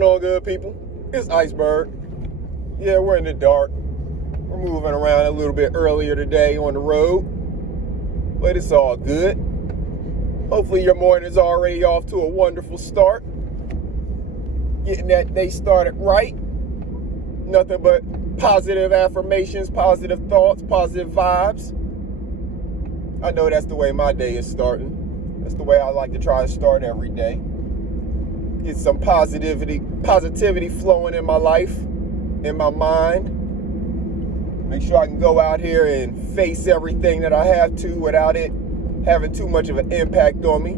going on, good people? It's Iceberg. Yeah, we're in the dark. We're moving around a little bit earlier today on the road, but it's all good. Hopefully your morning's already off to a wonderful start. Getting that day started right. Nothing but positive affirmations, positive thoughts, positive vibes. I know that's the way my day is starting. That's the way I like to try to start every day. Get some positivity flowing in my life, in my mind. Make sure I can go out here and face everything that I have to without it having too much of an impact on me.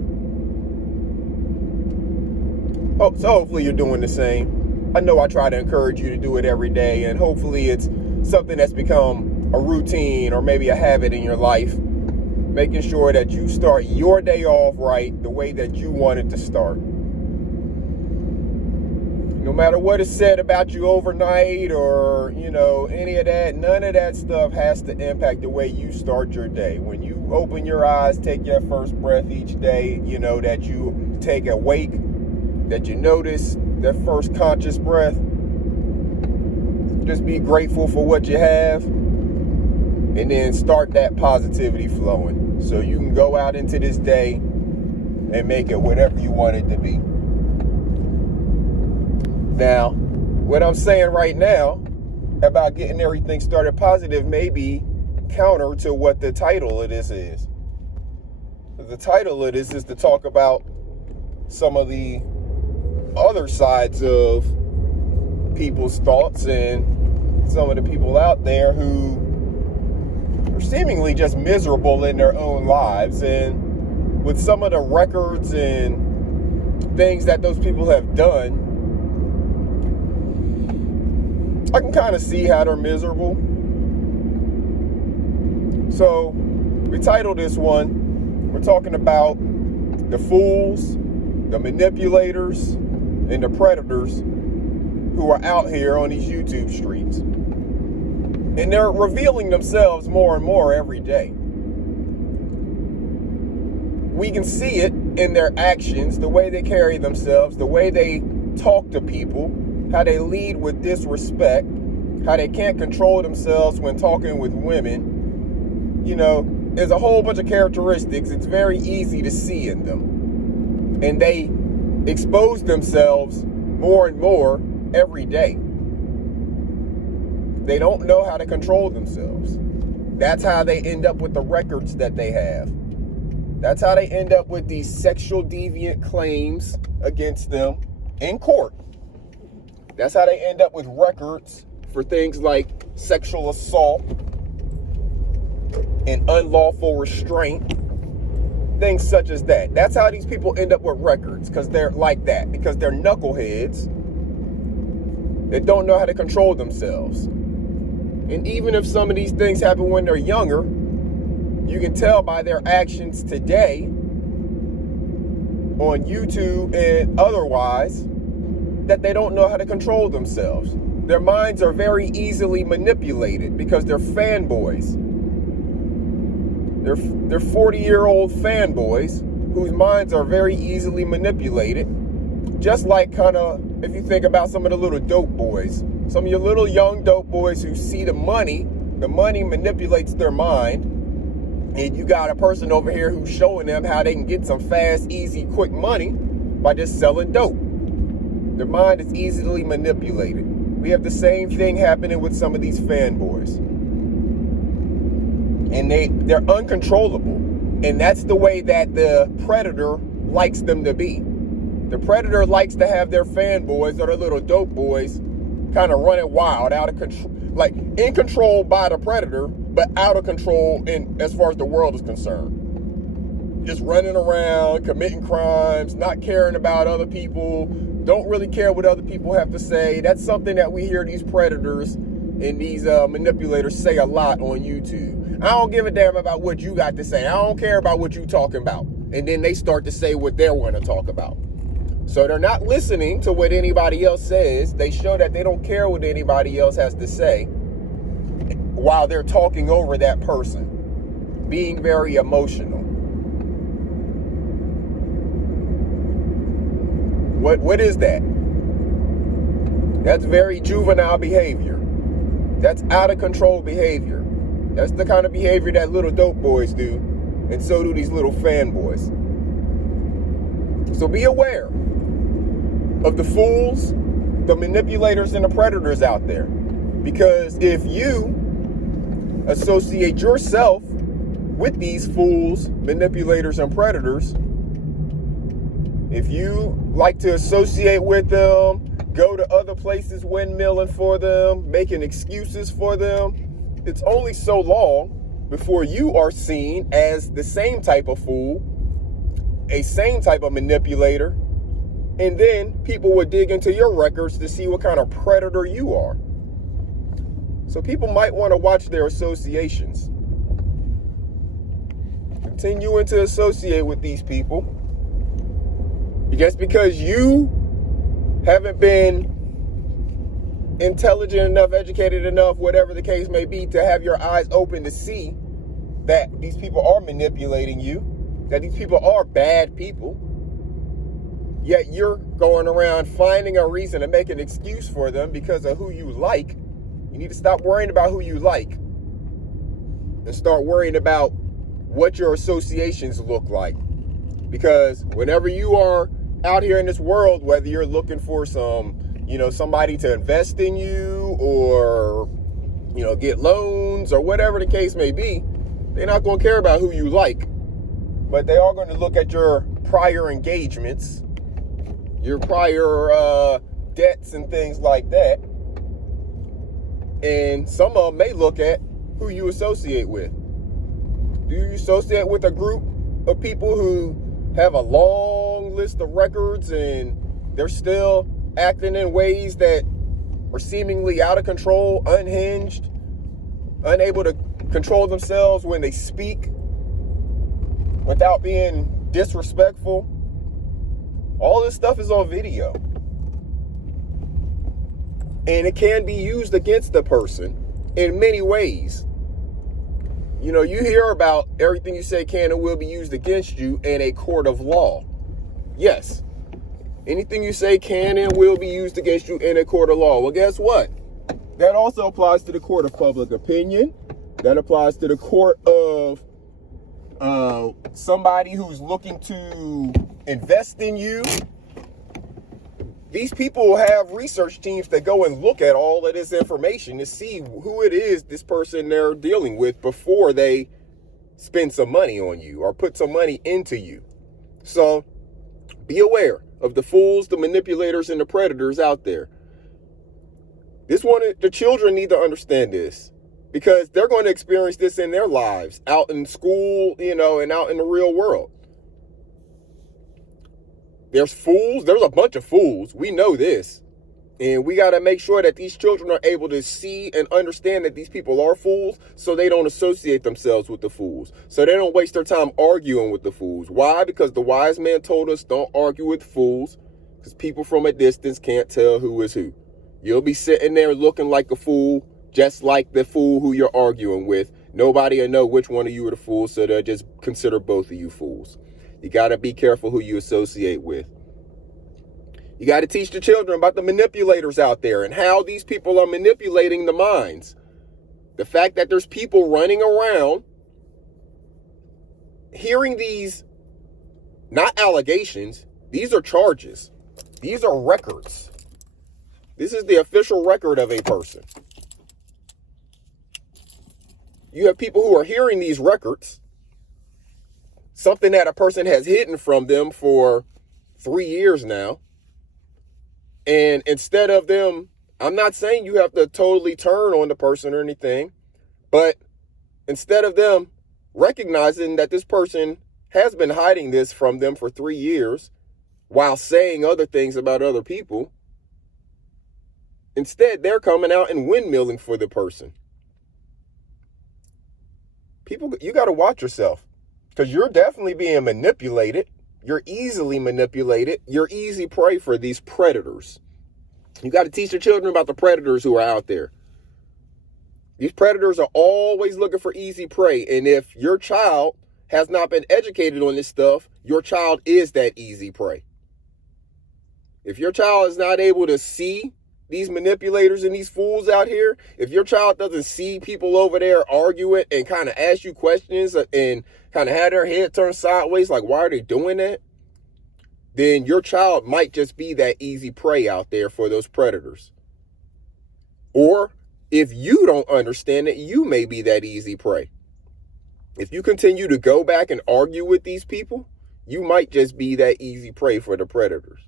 So hopefully you're doing the same. I know I try to encourage you to do it every day, and hopefully it's something that's become a routine or maybe a habit in your life, making sure that you start your day off right the way that you want it to start. No matter what is said about you overnight or, any of that, none of that stuff has to impact the way you start your day. When you open your eyes, take your first breath each day, that you take a wake, that you notice that first conscious breath. Just be grateful for what you have and then start that positivity flowing so you can go out into this day and make it whatever you want it to be. Now, what I'm saying right now about getting everything started positive may be counter to what the title of this is. The title of this is to talk about some of the other sides of people's thoughts and some of the people out there who are seemingly just miserable in their own lives, and with some of the records and things that those people have done, I can kind of see how they're miserable. So we titled this one, we're talking about the fools, the manipulators, and the predators who are out here on these YouTube streets. And they're revealing themselves more and more every day. We can see it in their actions, the way they carry themselves, the way they talk to people, how they lead with disrespect, how they can't control themselves when talking with women. There's a whole bunch of characteristics it's very easy to see in them. And they expose themselves more and more every day. They don't know how to control themselves. That's how they end up with the records that they have. That's how they end up with these sexual deviant claims against them in court. That's how they end up with records for things like sexual assault and unlawful restraint, things such as that. That's how these people end up with records, because they're like that, because they're knuckleheads that don't know how to control themselves. And even if some of these things happen when they're younger, you can tell by their actions today on YouTube and otherwise that they don't know how to control themselves. Their minds are very easily manipulated because they're fanboys. They're 40-year-old fanboys whose minds are very easily manipulated. Just like kind of, if you think about some of the little dope boys, some of your little young dope boys who see the money manipulates their mind. And you got a person over here who's showing them how they can get some fast, easy, quick money by just selling dope. Their mind is easily manipulated. We have the same thing happening with some of these fanboys. And they're uncontrollable. And that's the way that the predator likes them to be. The predator likes to have their fanboys or their little dope boys kind of running wild, out of control, like in control by the predator, but out of control as far as the world is concerned. Just running around, committing crimes, not caring about other people, don't really care what other people have to say. That's something that we hear these predators and these manipulators say a lot on YouTube. I don't give a damn about what you got to say. I don't care about what you talking about. And then they start to say what they want to talk about. So they're not listening to what anybody else says. They show that they don't care what anybody else has to say while they're talking over that person, being very emotional. What is that? That's very juvenile behavior. That's out of control behavior. That's the kind of behavior that little dope boys do, and so do these little fanboys. So be aware of the fools, the manipulators, and the predators out there. Because if you associate yourself with these fools, manipulators, and predators, if you like to associate with them, go to other places windmilling for them, making excuses for them, it's only so long before you are seen as the same type of fool, a same type of manipulator, and then people will dig into your records to see what kind of predator you are. So people might want to watch their associations. Continuing to associate with these people, just because you haven't been intelligent enough, educated enough, whatever the case may be, to have your eyes open to see that these people are manipulating you, that these people are bad people, yet you're going around finding a reason to make an excuse for them because of who you like. You need to stop worrying about who you like and start worrying about what your associations look like. Because whenever you are out here in this world, whether you're looking for somebody to invest in you or, get loans or whatever the case may be, they're not going to care about who you like, but they are going to look at your prior engagements, your prior debts and things like that. And some of them may look at who you associate with. Do you associate with a group of people who have a long list of records and they're still acting in ways that are seemingly out of control, unhinged, unable to control themselves when they speak without being disrespectful? All this stuff is on video. And it can be used against the person in many ways. You hear about everything you say can and will be used against you in a court of law. Yes. Anything you say can and will be used against you in a court of law. Well, guess what? That also applies to the court of public opinion. That applies to the court of somebody who's looking to invest in you. These people have research teams that go and look at all of this information to see who it is this person they're dealing with before they spend some money on you or put some money into you. So be aware of the fools, the manipulators, and the predators out there. The children need to understand this because they're going to experience this in their lives, out in school, and out in the real world. There's fools. There's a bunch of fools. We know this. And we got to make sure that these children are able to see and understand that these people are fools so they don't associate themselves with the fools. So they don't waste their time arguing with the fools. Why? Because the wise man told us don't argue with fools because people from a distance can't tell who is who. You'll be sitting there looking like a fool, just like the fool who you're arguing with. Nobody will know which one of you are the fool, so they'll just consider both of you fools. You got to be careful who you associate with. You got to teach the children about the manipulators out there and how these people are manipulating the minds. The fact that there's people running around hearing these, not allegations, these are charges. These are records. This is the official record of a person. You have people who are hearing these records, something that a person has hidden from them for 3 years now. And instead of them, I'm not saying you have to totally turn on the person or anything, but instead of them recognizing that this person has been hiding this from them for 3 years while saying other things about other people, instead they're coming out and windmilling for the person. People, you got to watch yourself because you're definitely being manipulated. You're easily manipulated. You're easy prey for these predators. You got to teach your children about the predators who are out there. These predators are always looking for easy prey. And if your child has not been educated on this stuff, your child is that easy prey. If your child is not able to see these manipulators and these fools out here, if your child doesn't see people over there arguing and kind of ask you questions and kind of have their head turned sideways, like, why are they doing that? Then your child might just be that easy prey out there for those predators. Or if you don't understand it, you may be that easy prey. If you continue to go back and argue with these people, you might just be that easy prey for the predators.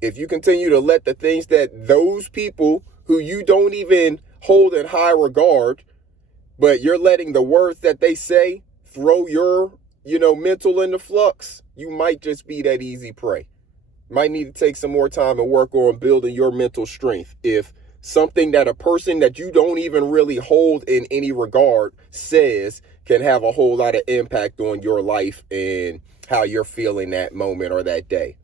If you continue to let the things that those people who you don't even hold in high regard, but you're letting the words that they say throw your, mental into flux, you might just be that easy prey. Might need to take some more time and work on building your mental strength. If something that a person that you don't even really hold in any regard says can have a whole lot of impact on your life and how you're feeling that moment or that day.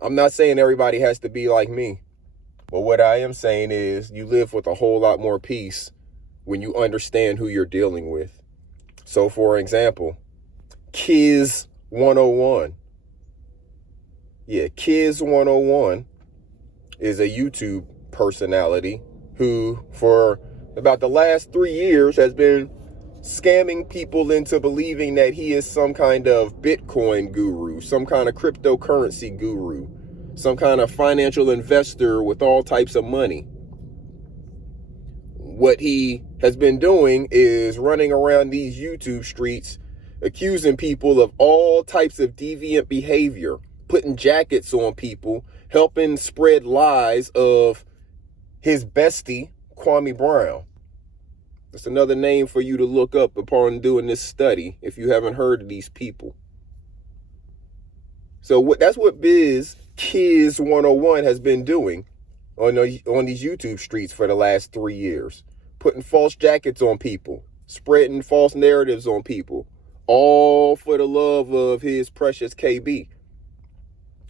I'm not saying everybody has to be like me, but what I am saying is you live with a whole lot more peace when you understand who you're dealing with. So, for example, Kiz 101. Yeah, Kiz 101 is a YouTube personality who, for about the last 3 years, has been scamming people into believing that he is some kind of Bitcoin guru, some kind of cryptocurrency guru, some kind of financial investor with all types of money. What he has been doing is running around these YouTube streets, accusing people of all types of deviant behavior, putting jackets on people, helping spread lies of his bestie, Kwame Brown. That's another name for you to look up upon doing this study if you haven't heard of these people. So that's what Kiz 101 has been doing on these YouTube streets for the last 3 years. Putting false jackets on people, spreading false narratives on people, all for the love of his precious KB.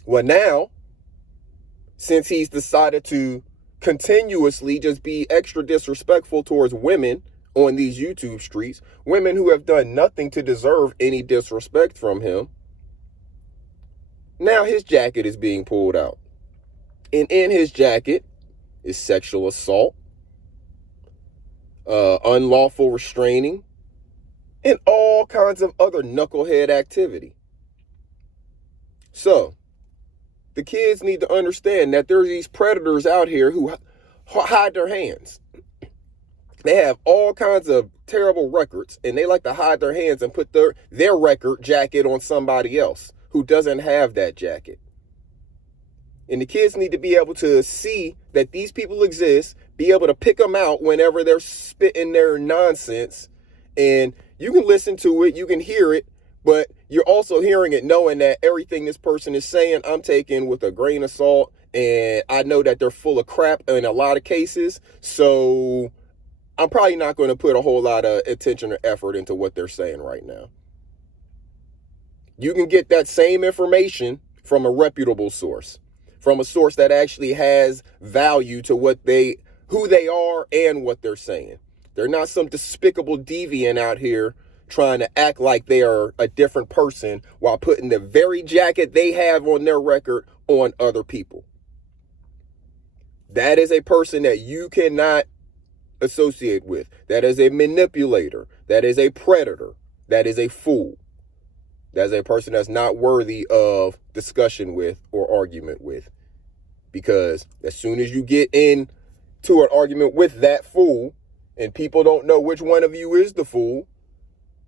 Well, now, since he's decided to continuously just be extra disrespectful towards women on these YouTube streets, women who have done nothing to deserve any disrespect from him, now his jacket is being pulled out. And in his jacket is sexual assault, unlawful restraining, and all kinds of other knucklehead activity. So, the kids need to understand that there's these predators out here who hide their hands. They have all kinds of terrible records, and they like to hide their hands and put their record jacket on somebody else who doesn't have that jacket. And the kids need to be able to see that these people exist, be able to pick them out whenever they're spitting their nonsense. And you can listen to it, you can hear it, but you're also hearing it knowing that everything this person is saying, I'm taking with a grain of salt. And I know that they're full of crap in a lot of cases. So I'm probably not going to put a whole lot of attention or effort into what they're saying right now. You can get that same information from a reputable source, from a source that actually has value to who they are and what they're saying. They're not some despicable deviant out here trying to act like they are a different person while putting the very jacket they have on their record on other people. That is a person that you cannot associate with. That is a manipulator. That is a predator. That is a fool. That is a person that's not worthy of discussion with or argument with. Because as soon as you get into an argument with that fool and people don't know which one of you is the fool,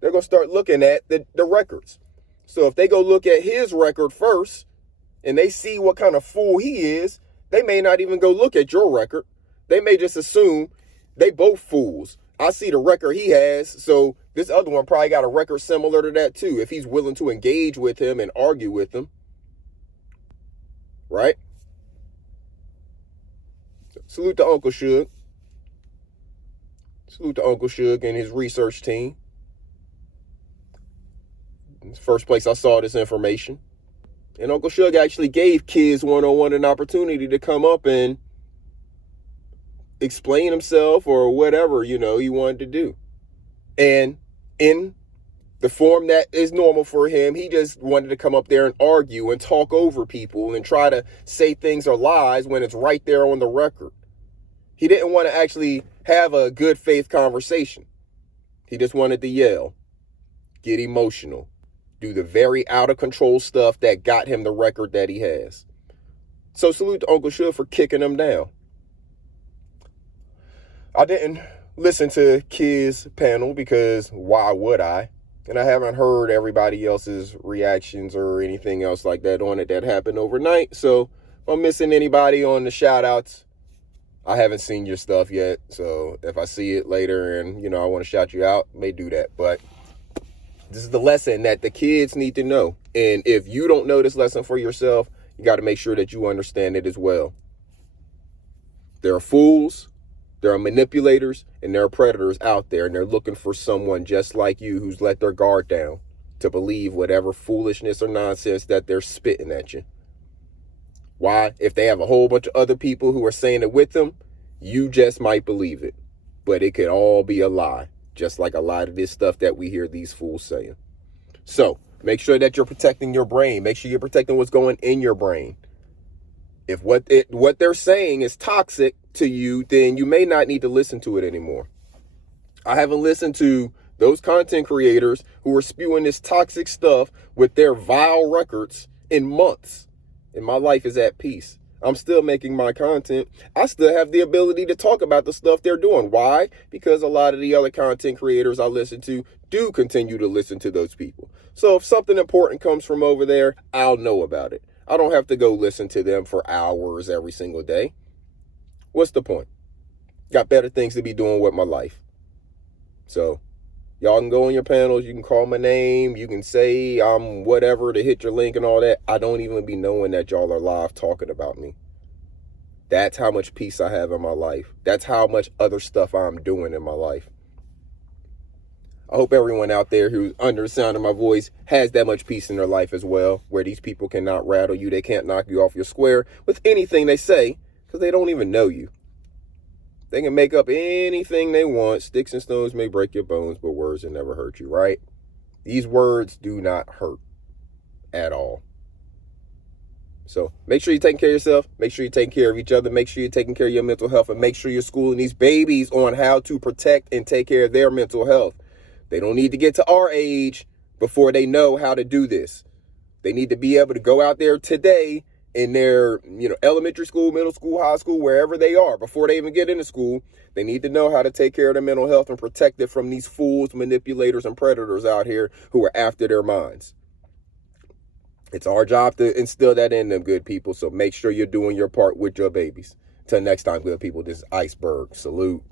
they're going to start looking at the records. So if they go look at his record first and they see what kind of fool he is, they may not even go look at your record. They may just assume they both fools. I see the record he has, so this other one probably got a record similar to that too, if he's willing to engage with him and argue with him. Right? Salute to Uncle Suge. Salute to Uncle Suge and his research team. It's the first place I saw this information. And Uncle Suge actually gave Kiz 101 an opportunity to come up and explain himself or whatever, he wanted to do. And in the form that is normal for him. He just wanted to come up there and argue and talk over people and try to say things are lies when it's right there on the record. He didn't want to actually have a good faith conversation. He just wanted to yell, get emotional, do the very out of control stuff that got him the record that he has. So salute to Uncle Suge for kicking him down. I didn't listen to Kiz's panel because why would I? And I haven't heard everybody else's reactions or anything else like that on it that happened overnight. So if I'm missing anybody on the shout outs, I haven't seen your stuff yet. So if I see it later and, I want to shout you out, may do that. But this is the lesson that the kids need to know. And if you don't know this lesson for yourself, you got to make sure that you understand it as well. There are fools, there are manipulators, and there are predators out there. And they're looking for someone just like you who's let their guard down to believe whatever foolishness or nonsense that they're spitting at you. Why? If they have a whole bunch of other people who are saying it with them, you just might believe it. But it could all be a lie, just like a lot of this stuff that we hear these fools saying. So make sure that you're protecting your brain. Make sure you're protecting what's going in your brain. If what they're saying is toxic to you, then you may not need to listen to it anymore. I haven't listened to those content creators who are spewing this toxic stuff with their vile records in months. And my life is at peace. I'm still making my content. I still have the ability to talk about the stuff they're doing. Why? Because a lot of the other content creators I listen to do continue to listen to those people. So if something important comes from over there, I'll know about it. I don't have to go listen to them for hours every single day. What's the point? Got better things to be doing with my life. So y'all can go on your panels. You can call my name. You can say I'm whatever to hit your link and all that. I don't even be knowing that y'all are live talking about me. That's how much peace I have in my life. That's how much other stuff I'm doing in my life. I hope everyone out there who's under the sound of my voice has that much peace in their life as well, where these people cannot rattle you. They can't knock you off your square with anything they say because they don't even know you. They can make up anything they want. Sticks and stones may break your bones, but words will never hurt you, right? These words do not hurt at all. So make sure you're taking care of yourself. Make sure you're taking care of each other. Make sure you're taking care of your mental health. And make sure you're schooling these babies on how to protect and take care of their mental health. They don't need to get to our age before they know how to do this. They need to be able to go out there today in their, elementary school, middle school, high school, wherever they are, before they even get into school. They need to know how to take care of their mental health and protect it from these fools, manipulators, and predators out here who are after their minds. It's our job to instill that in them, good people. So make sure you're doing your part with your babies. Till next time, good people, this is Iceberg. Salute.